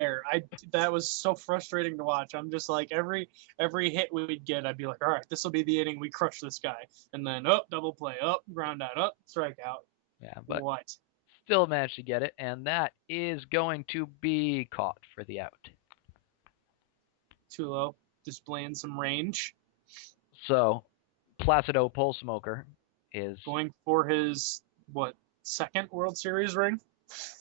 That was so frustrating to watch. I'm just like every hit we'd get, I'd be like, all right, this will be the inning we crush this guy, and then double play, ground out, strike out. Yeah, but What? still managed to get it, and that is going to be caught for the out. Tulo displaying some range, So Placido Pole Smoker is, going for his what second World Series ring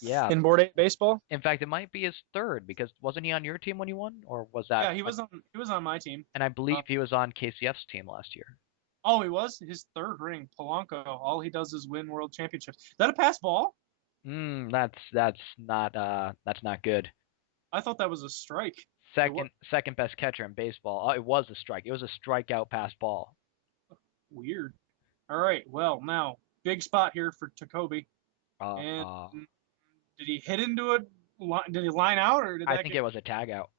yeah. in Board 8 baseball. In fact, it might be his third because wasn't he on your team when you won, or was that? Yeah, he was on my team. And I believe he was on KCF's team last year. Oh, he was his third ring. Polanco. All he does is win world championships. Is that a pass ball? That's not good. I thought that was a strike. Second best catcher in baseball. It was a strike. It was a strikeout pass ball. Weird. All right. Well, now big spot here for Tacoby. And Uh, did he hit into it? Did he line out, or did I that think get it was a tag out.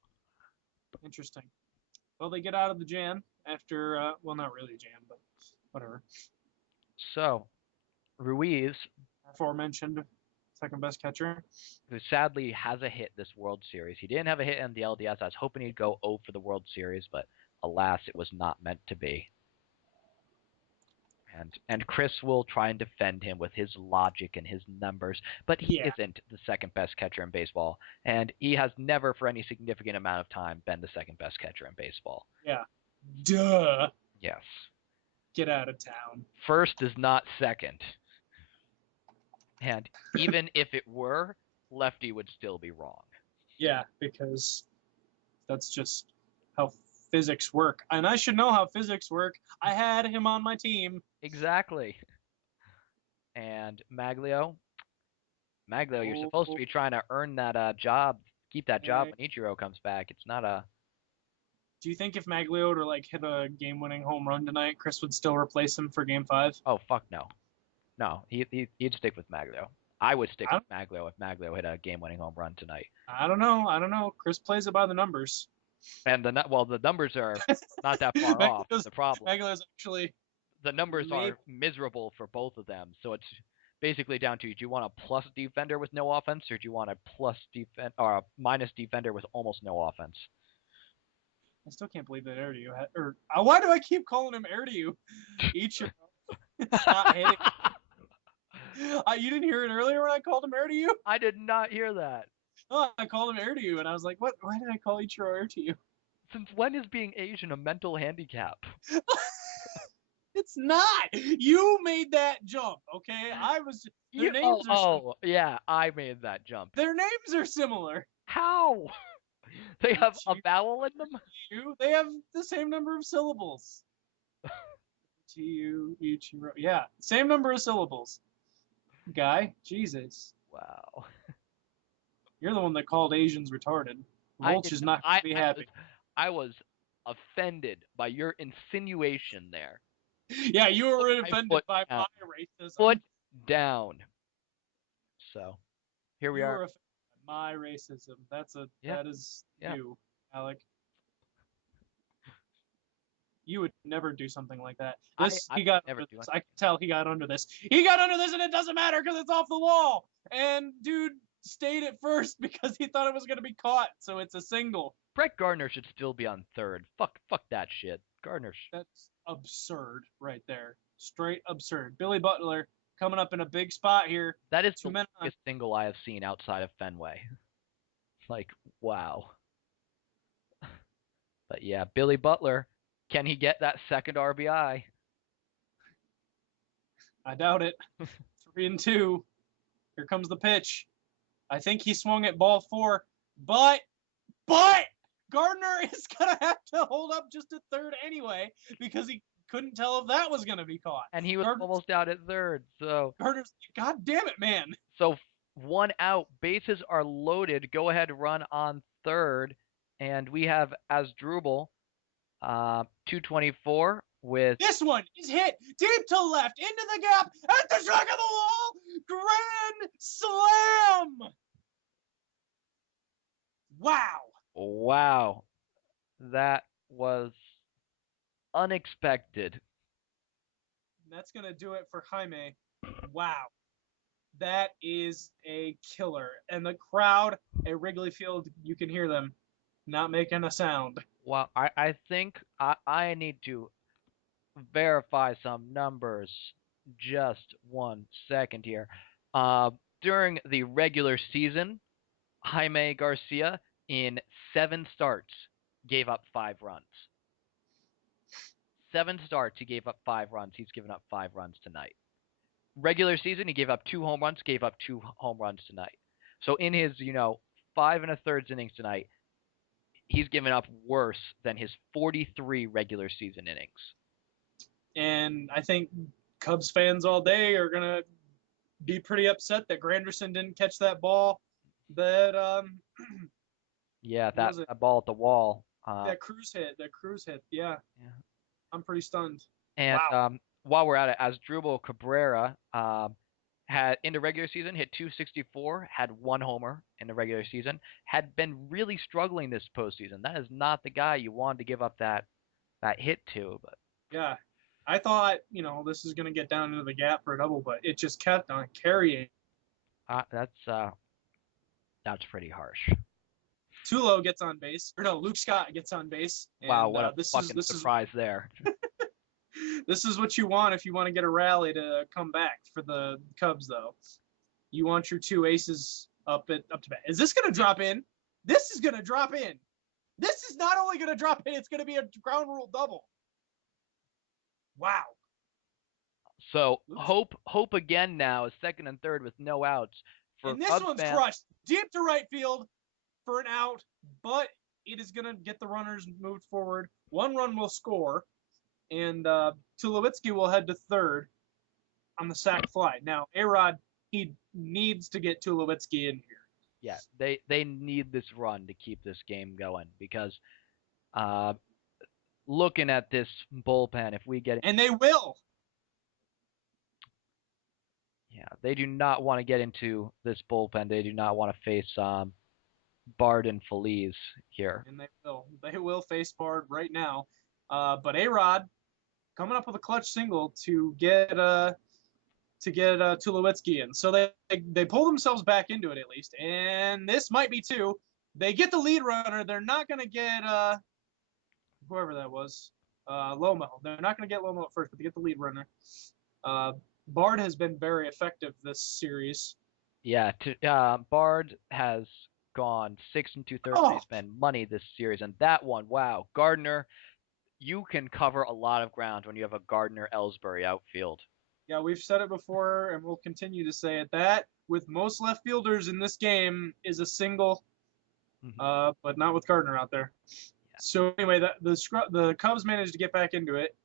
interesting? Well, they get out of the jam after. Well, not really a jam, but whatever. So Ruiz, Aforementioned second best catcher. who sadly has a hit this World Series. He didn't have a hit in the LDS. I was hoping he'd go 0 for the World Series, but alas, it was not meant to be. And Chris will try and defend him with his logic and his numbers, but he isn't the second best catcher in baseball, and he has never, for any significant amount of time, been the second best catcher in baseball. Yeah. Duh. Yes. Get out of town. First is not second. And even if it were, Lefty would still be wrong. Yeah, because that's just how physics work. And I should know how physics work. I had him on my team. Exactly. And Maglio, you're supposed to be trying to earn that job, keep that job when Ichiro comes back. It's not a. Do you think if Maglio were to like hit a game-winning home run tonight, Chris would still replace him for Game 5? Oh fuck no, no. He'd stick with Maglio. I would stick with Maglio if Maglio hit a game-winning home run tonight. I don't know. Chris plays it by the numbers. And the numbers are not that far off. The problem. Maglio's actually. The numbers are miserable for both of them. So it's basically down to, do you want a plus defender with no offense, or do you want a or a minus defender with almost no offense? I still can't believe that Erdiu had, or why do I keep calling him Erdiu? Ichiro. Not hitting. You didn't hear it earlier when I called him Erdiu? I did not hear that. Oh, I called him Erdiu, and I was like, what? Why did I call Ichiro Erdiu? Since when is being Asian a mental handicap? It's not. You made that jump, okay? Their names are. Yeah, I made that jump. Their names are similar. How? They have a vowel in them? They have the same number of syllables. Ichiro. Yeah, same number of syllables. Guy, Jesus. Wow. You're the one that called Asians retarded. Volch is not going to be happy. I was offended by your insinuation there. Yeah, you were offended by my racism. Foot down. So, here we are. You were offended by my racism. That is you, Alec. You would never do something like that. I can tell he got under this. He got under this, and it doesn't matter because it's off the wall. And dude stayed at first because he thought it was going to be caught, so it's a single. Brett Gardner should still be on third. Fuck that shit. Gardner. That's absurd right there. Straight absurd. Billy Butler coming up in a big spot here. That is the biggest single I have seen outside of Fenway. Like, wow. But yeah, Billy Butler. Can he get that second RBI? I doubt it. 3-2. Here comes the pitch. I think he swung at ball 4, but Gardner is going to have to hold up just at third anyway because he couldn't tell if that was going to be caught. And he was almost out at third, so... Gardner's, God damn it, man. So, 1 out, bases are loaded, go ahead run on third, and we have Asdrubal, 224 with... This one is hit deep to left, into the gap, at the shrug of the wall, grand slam! Wow. Wow. That was unexpected. That's going to do it for Jaime. Wow. That is a killer. And the crowd at Wrigley Field, you can hear them not making a sound. Well, I think I need to verify some numbers. Just 1 second here. Uh, During the regular season, Jaime Garcia in 7 starts gave up 5 runs. 7 starts, he gave up 5 runs. He's given up 5 runs tonight. Regular season, he gave up 2 home runs, gave up 2 home runs tonight. So in his, 5 1/3 innings tonight, he's given up worse than his 43 regular season innings. And I think Cubs fans all day are going to be pretty upset that Granderson didn't catch that ball. That yeah, that ball at the wall. That Cruz hit. Yeah. I'm pretty stunned. And wow. While we're at it, Asdrubal Cabrera had in the regular season hit 264, had 1 homer in the regular season, had been really struggling this postseason. That is not the guy you wanted to give up that hit to. But yeah, I thought this is going to get down into the gap for a double, but it just kept on carrying. That's pretty harsh. Tulo gets on base. Or no, Luke Scott gets on base. And, wow, what a fucking surprise there. This is what you want if you want to get a rally to come back for the Cubs, though. You want your 2 aces up to bat. Is this going to drop in? This is going to drop in. This is not only going to drop in, it's going to be a ground rule double. Wow. So hope again now is second and third with no outs. And this one's crushed deep to right field for an out, but it is going to get the runners moved forward. 1 run will score, and Tulowitzki will head to third on the sac fly. Now, A-Rod, he needs to get Tulowitzki in here. Yeah, they need this run to keep this game going because looking at this bullpen, if we get... And they will! Yeah, they do not want to get into this bullpen. They do not want to face Bard and Feliz here. And they will. They will face Bard right now. But A-Rod coming up with a clutch single to get Tulowitzki in. So they pull themselves back into it at least. And this might be 2. They get the lead runner. They're not going to get whoever that was, Lomo. They're not going to get Lomo at first, but they get the lead runner. Bard has been very effective this series. Yeah, Bard has gone 6 2/3. He's been money this series, and that one, wow, Gardner, you can cover a lot of ground when you have a Gardner-Ellsbury outfield. Yeah, we've said it before, and we'll continue to say it. That, with most left fielders in this game, is a single, but not with Gardner out there. Yeah. So anyway, the Cubs managed to get back into it.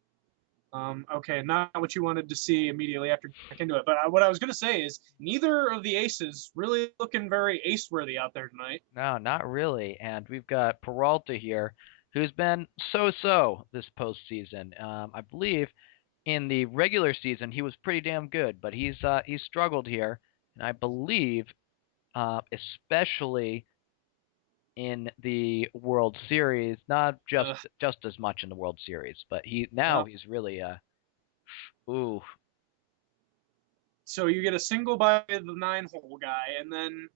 Okay, not what you wanted to see immediately after back into it. But what I was going to say is neither of the aces really looking very ace-worthy out there tonight. No, not really. And we've got Peralta here, who's been so-so this postseason. I believe in the regular season he was pretty damn good, but he's struggled here. And I believe, especially in the World Series, not just as much in the World Series, but he's really ooh. So you get a single by the 9-hole guy, and then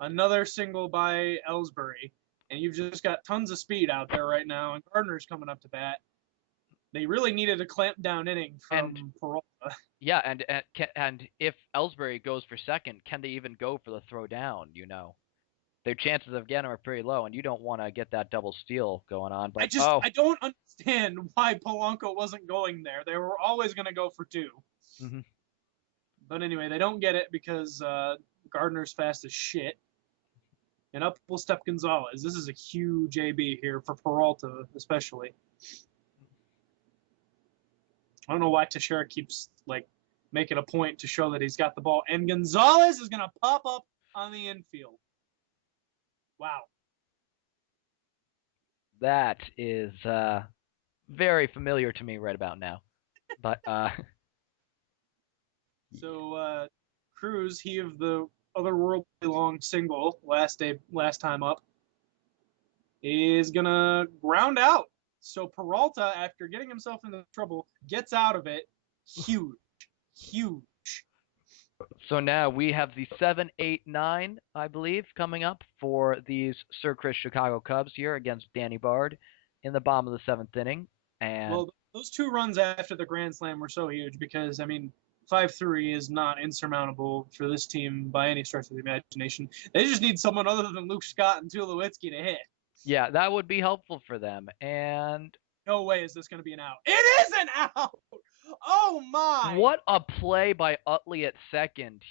another single by Ellsbury, and you've just got tons of speed out there right now, and Gardner's coming up to bat. They really needed a clamp down inning from Peralta. Yeah, and if Ellsbury goes for second, can they even go for the throw down? Their chances of getting them are pretty low, and you don't want to get that double steal going on. But I don't understand why Polanco wasn't going there. They were always going to go for 2. Mm-hmm. But anyway, they don't get it because Gardner's fast as shit. And up will step Gonzalez. This is a huge AB here for Peralta, especially. I don't know why Teixeira keeps making a point to show that he's got the ball. And Gonzalez is going to pop up on the infield. Wow. That is very familiar to me right about now. But so Cruz, he of the otherworldly long single last time up, is gonna ground out. So Peralta, after getting himself into trouble, gets out of it. Huge. So now we have the 7, 8, 9, I believe, coming up for these Sir Chris Chicago Cubs here against Danny Bard in the bottom of the seventh inning. And well, those 2 runs after the grand slam were so huge because, I mean, 5-3 is not insurmountable for this team by any stretch of the imagination. They just need someone other than Luke Scott and Tulowitzki to hit. yeah, that would be helpful for them. And no way is this going to be an out. It is an out. Oh my! What a play by Utley at second.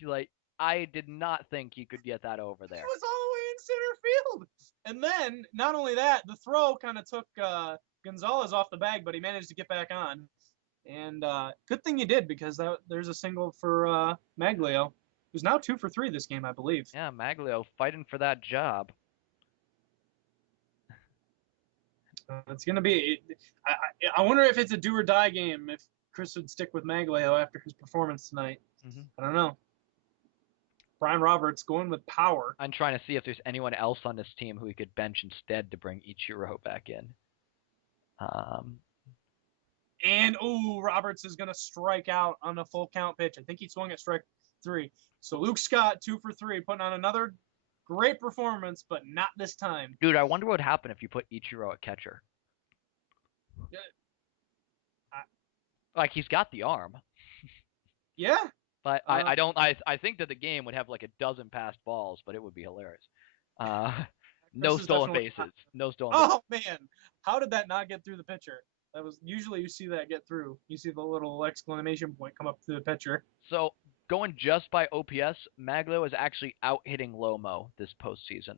I did not think he could get that over there. He was all the way in center field. And then, not only that, the throw kind of took Gonzalez off the bag, but he managed to get back on. And good thing he did, because there's a single for Maglio, who's now 2 for 3 this game, I believe. Yeah, Maglio fighting for that job. It's going to be – I wonder if it's a do or die game, if Chris would stick with Maglio after his performance tonight. Mm-hmm. I don't know. Brian Roberts going with power. I'm trying to see if there's anyone else on this team who he could bench instead to bring Ichiro back in. And, Roberts is going to strike out on a full count pitch. I think he swung at strike 3. So Luke Scott, 2 for 3, putting on another great performance, but not this time. Dude, I wonder what would happen if you put Ichiro at catcher. Yeah. Like, he's got the arm. Yeah. But I think that the game would have like a dozen passed balls, but it would be hilarious. No stolen bases. No stolen bases. Oh, man. How did that not get through the pitcher? That was usually you see that get through. You see the little exclamation point come up to the pitcher. So going just by OPS, Maglio is actually out hitting Lomo this postseason.